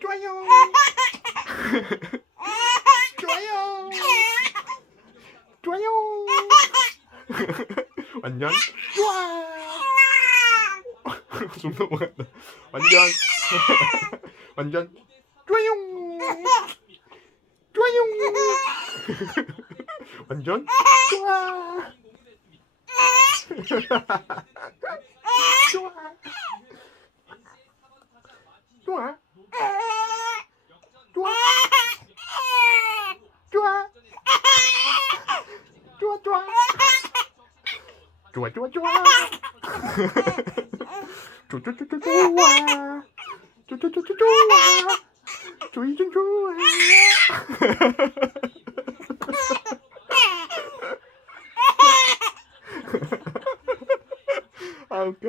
좋아요. 좋아요. 좋아요. 완전 좋아. 좀 넘어간다. 완전 완전 좋아요. 좋아요. 완전 좋아. 좋아. 좋아. 좋아. 좋아. 좋아, 좋아. 좋아, 좋아, 좋아. 좋, 좋, 좋, 좋, 좋아. 좋, 좋, 좋, 좋, 좋아. 조이 좀 좋아. 아, 웃겨.